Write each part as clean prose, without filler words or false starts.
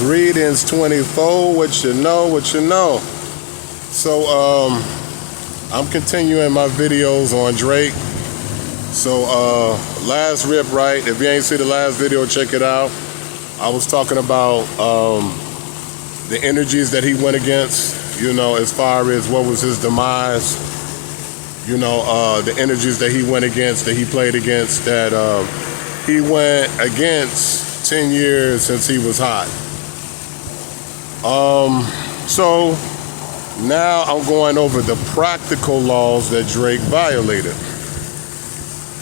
Greetings 24, what you know. So I'm continuing my videos on Drake. So last rip, right? If you ain't see the last video, check it out. I was talking about the energies that he went against, as far as what was his demise, the energies that he went against, that he played against, that he went against 10 years since he was hot. So now I'm going over the practical laws that Drake violated.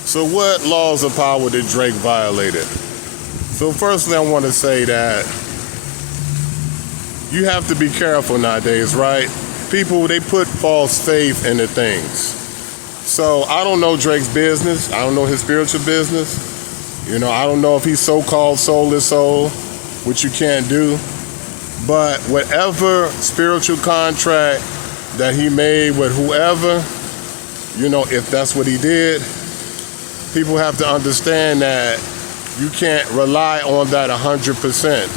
So what laws of power did Drake violated? So firstly, I want to say that you have to be careful nowadays, right? People, they put false faith into things. So I don't know Drake's business. I don't know his spiritual business. I don't know if he's so-called soulless soul, which you can't do. But whatever spiritual contract that he made with whoever, if that's what he did, people have to understand that you can't rely on that 100%.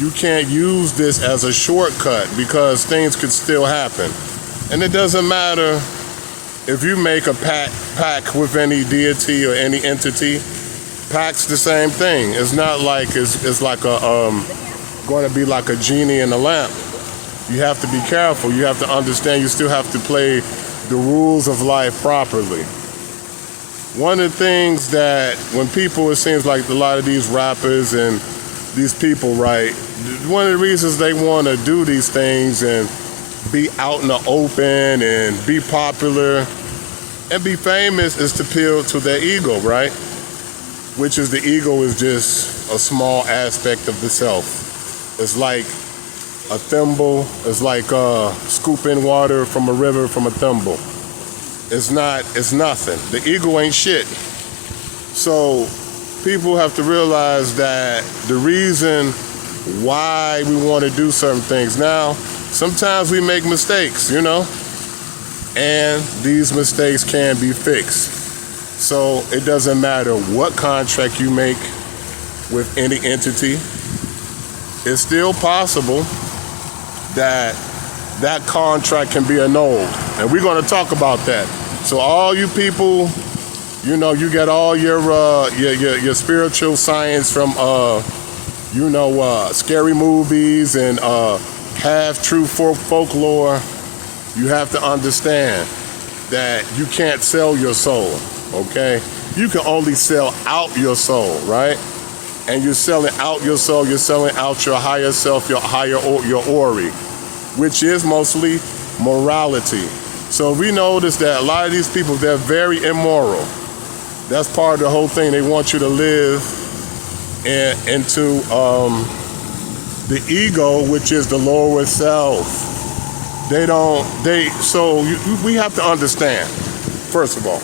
You can't use this as a shortcut because things could still happen. And it doesn't matter if you make a pact with any deity or any entity. Pact's the same thing. It's not like it's like going to be like a genie in a lamp. You have to be careful. You have to understand you still have to play the rules of life properly. One of the things that when people, it seems like a lot of these rappers and these people, right, one of the reasons they want to do these things and be out in the open and be popular and be famous is to appeal to their ego, right? Which is the ego is just a small aspect of the self. It's like a thimble. It's like scooping water from a river from a thimble. It's nothing. The ego ain't shit. So people have to realize that the reason why we want to do certain things. Now, sometimes we make mistakes, and these mistakes can be fixed. So it doesn't matter what contract you make with any entity. It's still possible that that contract can be annulled. And we're going to talk about that. So all you people, you get all your spiritual science from, scary movies and half-true folklore. You have to understand that you can't sell your soul, okay? You can only sell out your soul, right? And you're selling out your soul, you're selling out your higher self, your Ori, which is mostly morality. So we notice that a lot of these people, they're very immoral. That's part of the whole thing. They want you to live into the ego, which is the lower self. We have to understand, first of all,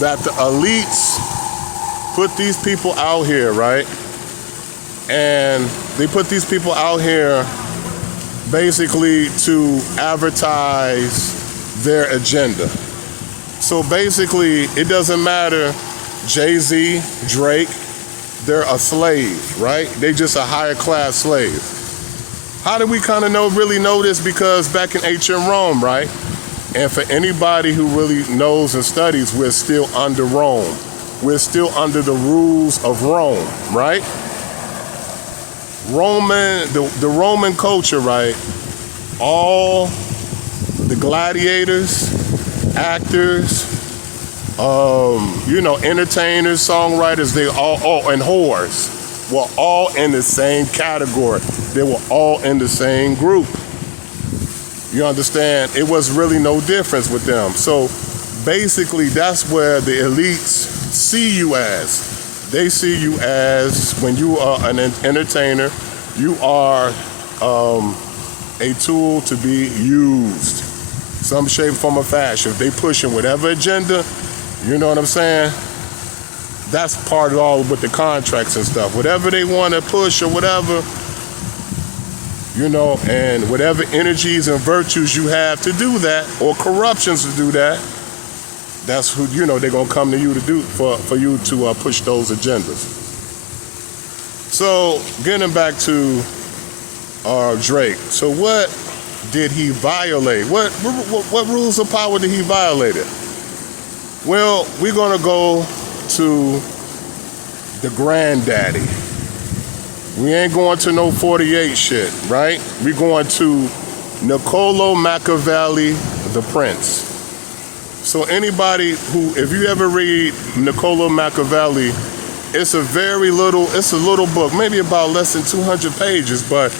that the elites put these people out here, right? And they put these people out here basically to advertise their agenda. So basically, it doesn't matter, Jay-Z, Drake, they're a slave, right? They just a higher class slave. How do we kind of really know this? Because back in ancient Rome, right? And for anybody who really knows and studies, we're still under Rome. We're still under the rules of Rome, right? The Roman culture, right? All the gladiators, actors, entertainers, songwriters, they all and whores were all in the same category. They were all in the same group. You understand? It was really no difference with them. So basically, that's where the elites see you as. They see you as, when you are an entertainer, you are a tool to be used. Some shape, form, or fashion. If they pushing whatever agenda, you know what I'm saying? That's part of all with the contracts and stuff. Whatever they want to push or whatever, and whatever energies and virtues you have to do that, or corruptions to do that, that's who, they're going to come to you to do for you to push those agendas. So getting back to Drake. So what did he violate? What rules of power did he violate? Well, we're gonna go to the granddaddy. We ain't going to no 48 shit, right? We're going to Niccolo Machiavelli, the Prince. So anybody who, if you ever read Niccolo Machiavelli, it's a little book, maybe about less than 200 pages, but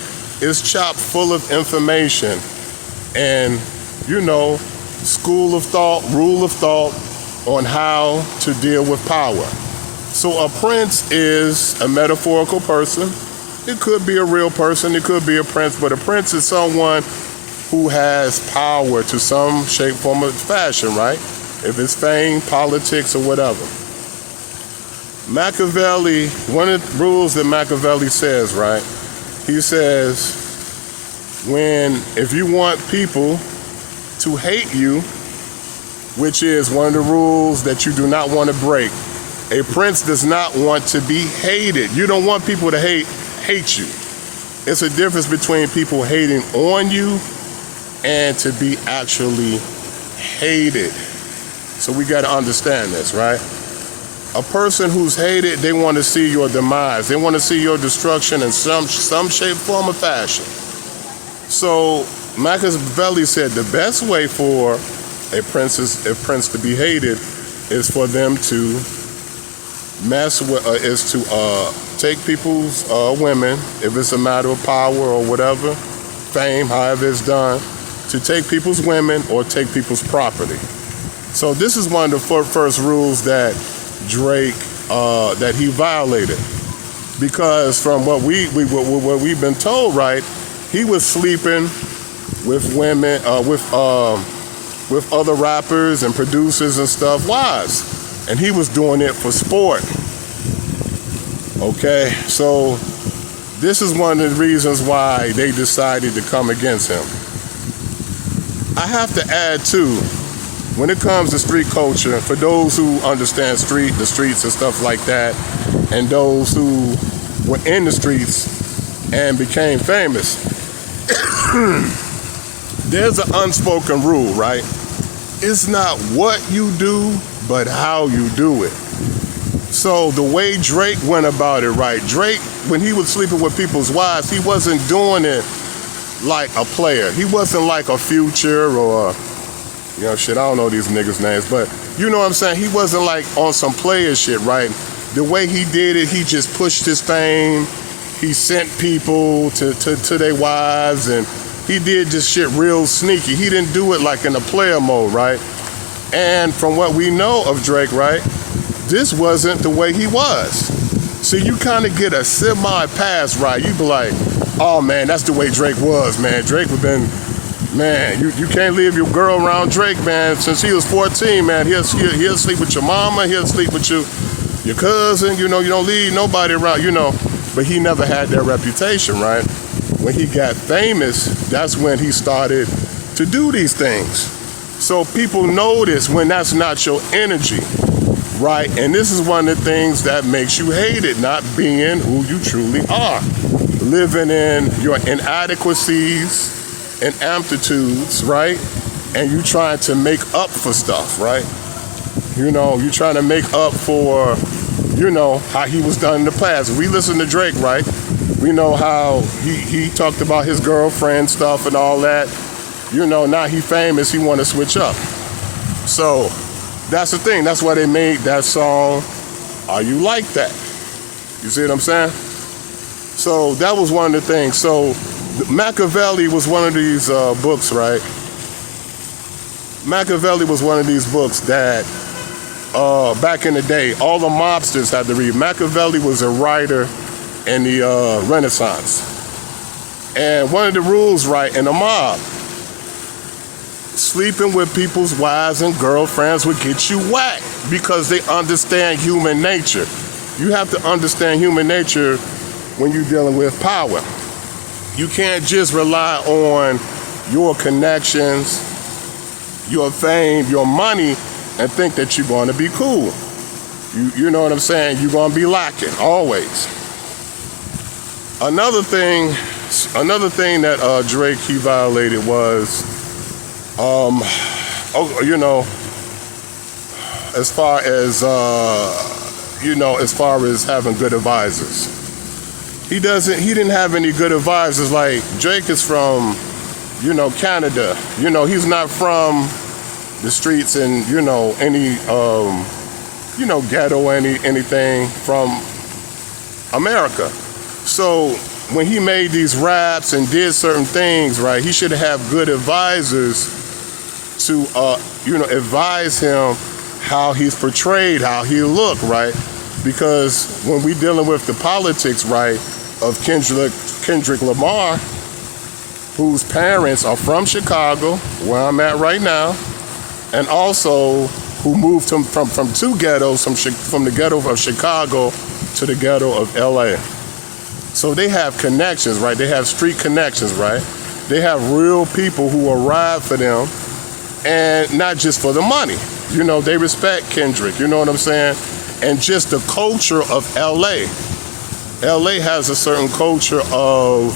it's chock full of information and, school of thought, rule of thought on how to deal with power. So a prince is a metaphorical person. It could be a real person, it could be a prince, but a prince is someone who has power to some shape, form, or fashion, right? If it's fame, politics, or whatever. Machiavelli, one of the rules that Machiavelli says, right? He says, if you want people to hate you, which is one of the rules that you do not want to break, a prince does not want to be hated. You don't want people to hate you. It's a difference between people hating on you and to be actually hated. So we got to understand this, right? A person who's hated, they want to see your demise. They want to see your destruction in some shape, form, or fashion. So Machiavelli said the best way for a prince to be hated is for them to take people's women, if it's a matter of power or whatever, fame, however it's done, to take people's women or take people's property. So this is one of the first rules that Drake, that he violated. Because from what we've been told, right, he was sleeping with women, with other rappers and producers and stuff, wives. And he was doing it for sport. Okay, so this is one of the reasons why they decided to come against him. I have to add too, when it comes to street culture, for those who understand the streets and stuff like that, and those who were in the streets and became famous, there's an unspoken rule, right? It's not what you do, but how you do it. So the way Drake went about it, right? Drake, when he was sleeping with people's wives, he wasn't doing it like a player. He wasn't like a Future or, I don't know these niggas' names, but you know what I'm saying? He wasn't like on some player shit, right? The way he did it, he just pushed his fame. He sent people to their wives, and he did this shit real sneaky. He didn't do it like in a player mode, right? And from what we know of Drake, right, this wasn't the way he was. So you kind of get a semi-pass, right? You be like, oh man, that's the way Drake was, man. Drake would been, man, you can't leave your girl around Drake, man. Since he was 14, man, he'll sleep with your mama, he'll sleep with your cousin, you don't leave nobody around, But he never had that reputation, right? When he got famous, that's when he started to do these things. So people notice when that's not your energy, right? And this is one of the things that makes you hated, not being who you truly are. Living in your inadequacies and amplitudes, right? And you trying to make up for stuff, right? You trying to make up for, how he was done in the past. We listen to Drake, right? We know how he talked about his girlfriend stuff and all that. Now he famous, he want to switch up. So that's the thing. That's why they made that song, Are You Like That? You see what I'm saying? So that was one of the things. So Machiavelli was one of these books, right? Machiavelli was one of these books that back in the day, all the mobsters had to read. Machiavelli was a writer in the Renaissance. And one of the rules, right, in a mob, sleeping with people's wives and girlfriends would get you whacked because they understand human nature. You have to understand human nature when you're dealing with power. You can't just rely on your connections, your fame, your money, and think that you're going to be cool. You know what I'm saying? You're going to be lacking, always. Another thing, that Drake he violated was, as far as as far as having good advisors. He didn't have any good advisors. Like Drake is from, Canada. He's not from the streets and any ghetto anything from America. So when he made these raps and did certain things, right, he should have good advisors to advise him how he's portrayed, how he look, right? Because when we dealing with the politics, right, of Kendrick Lamar, whose parents are from Chicago, where I'm at right now, and also who moved him from two ghettos, from the ghetto of Chicago to the ghetto of LA. So they have connections, right? They have street connections, right? They have real people who will ride for them, and not just for the money. They respect Kendrick, you know what I'm saying? And just the culture of LA. LA has a certain culture of,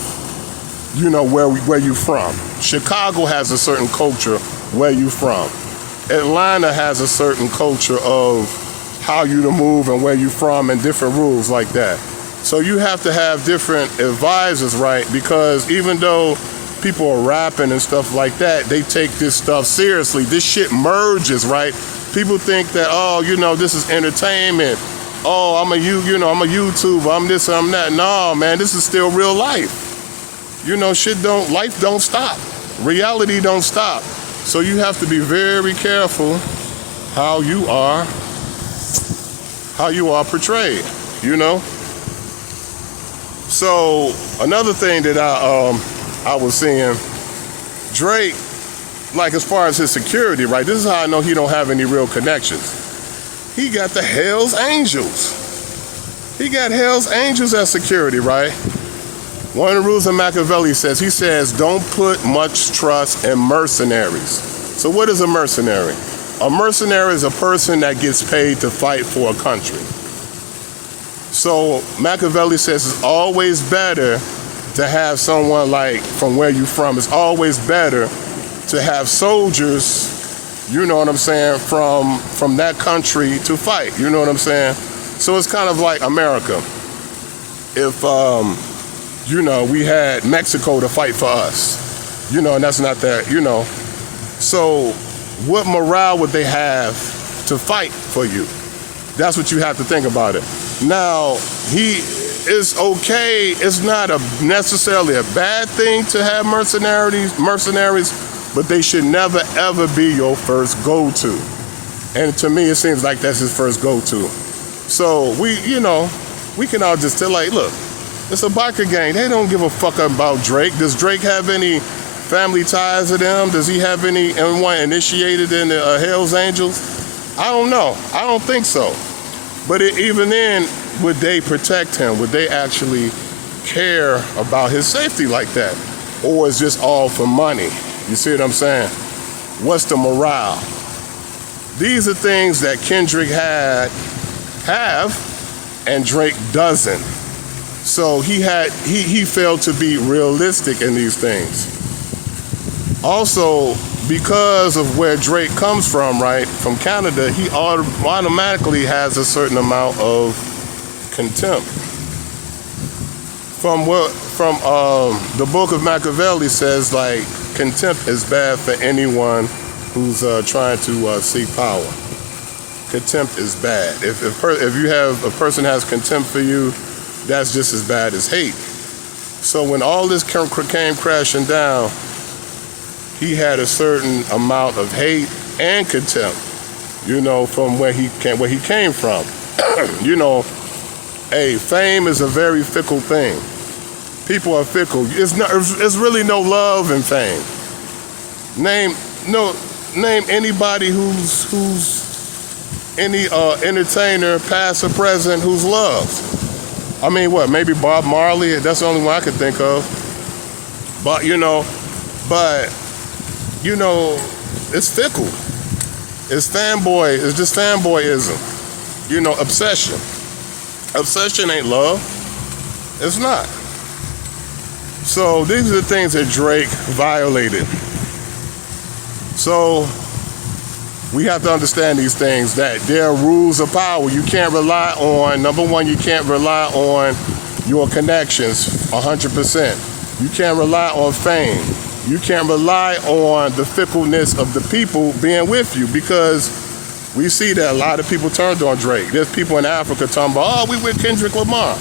where you from. Chicago has a certain culture where you from. Atlanta has a certain culture of how you to move and where you from and different rules like that. So you have to have different advisors, right? Because even though people are rapping and stuff like that, they take this stuff seriously. This shit merges, right? People think that, this is entertainment. Oh, I'm a YouTuber, I'm this, I'm that. No, man, this is still real life. Life don't stop. Reality don't stop. So you have to be very careful how you are portrayed, So another thing that I was seeing, Drake, like as far as his security, right? This is how I know he don't have any real connections. He got the Hells Angels. He got Hells Angels as security, right? One of the rules of Machiavelli says, don't put much trust in mercenaries. So what is a mercenary? A mercenary is a person that gets paid to fight for a country. So Machiavelli says it's always better to have someone like from where you from. It's always better to have soldiers, you know what I'm saying, from that country to fight, you know what I'm saying? So it's kind of like America. If, we had Mexico to fight for us, and that's not that, So what morale would they have to fight for you? That's what you have to think about it. Now, it's okay. It's not necessarily a bad thing to have mercenaries, but they should never, ever be your first go-to. And to me, it seems like that's his first go-to. So we can all just tell, like, look, it's a biker gang. They don't give a fuck about Drake. Does Drake have any family ties to them? Does he have anyone initiated in the Hells Angels? I don't know. I don't think so. But even then, would they protect him? Would they actually care about his safety like that? Or is this all for money? You see what I'm saying? What's the morale? These are things that Kendrick have, and Drake doesn't. So he failed to be realistic in these things. Also, because of where Drake comes from, right, from Canada, he automatically has a certain amount of contempt. From the book of Machiavelli says, like, contempt is bad for anyone who's trying to seek power. Contempt is bad. If a person has contempt for you, that's just as bad as hate. So when all this came crashing down, he had a certain amount of hate and contempt, from where he came from. Fame is a very fickle thing. People are fickle. It's really no love in fame. Name anybody who's any entertainer, past or present, who's loved. I mean, what? Maybe Bob Marley. That's the only one I could think of. But it's fickle. It's fanboy. It's just fanboyism. Obsession. Obsession ain't love. It's not. So these are the things that Drake violated. So we have to understand these things, that there are rules of power. You can't rely on, number one, you can't rely on your connections 100%. You can't rely on fame. You can't rely on the fickleness of the people being with you, because we see that a lot of people turned on Drake. There's people in Africa talking about, oh, we with Kendrick Lamar.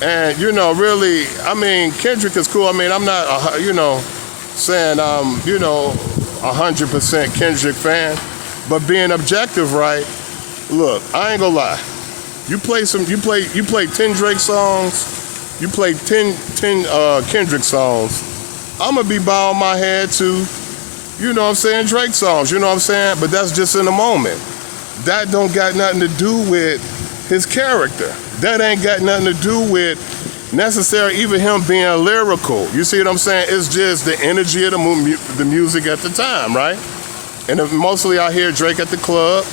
And, really, Kendrick is cool. I'm not, saying I'm, 100% Kendrick fan. But being objective, right? Look, I ain't gonna lie. You play 10 Drake songs, you play 10 Kendrick songs, I'm gonna be bowing my head to, Drake songs, But that's just in the moment. That don't got nothing to do with his character. That ain't got nothing to do with necessarily even him being lyrical. You see what I'm saying? It's just the energy of the music at the time, right? And mostly I hear Drake at the club,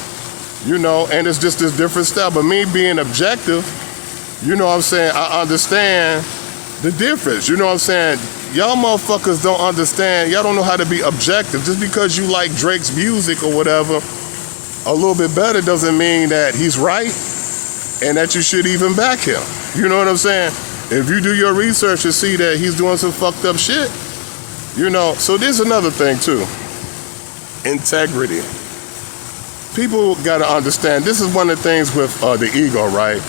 and it's just this different style. But me being objective, I understand the difference. Y'all motherfuckers don't understand. Y'all don't know how to be objective. Just because you like Drake's music or whatever a little bit better doesn't mean that he's right and that you should even back him. You know what I'm saying? If you do your research and see that he's doing some fucked up shit, So there's another thing too. Integrity. People got to understand, this is one of the things with the ego, right?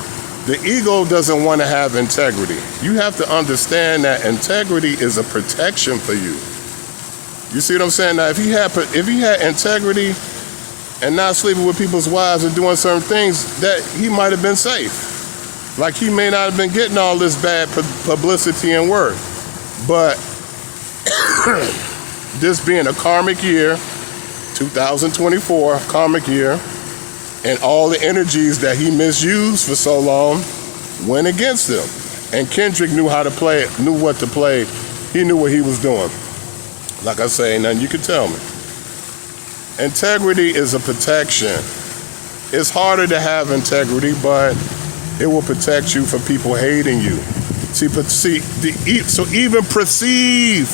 The ego doesn't want to have integrity. You have to understand that integrity is a protection for you. You see what I'm saying? Now, if he had integrity and not sleeping with people's wives and doing certain things, that he might have been safe. Like, he may not have been getting all this bad publicity and work. But this being a karmic year, 2024 karmic year, and all the energies that he misused for so long went against him. And Kendrick knew what to play. He knew what he was doing. Like I say, ain't nothing you can tell me. Integrity is a protection. It's harder to have integrity, but it will protect you from people hating you. So even perceived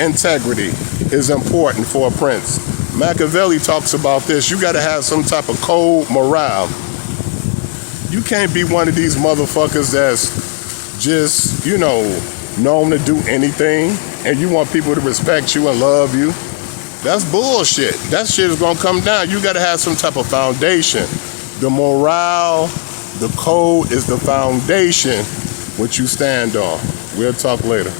integrity is important for a prince. Machiavelli talks about this. You got to have some type of cold morale. You can't be one of these motherfuckers that's just, known to do anything, and you want people to respect you and love you. That's bullshit. That shit is going to come down. You got to have some type of foundation. The morale, the code is the foundation which you stand on. We'll talk later.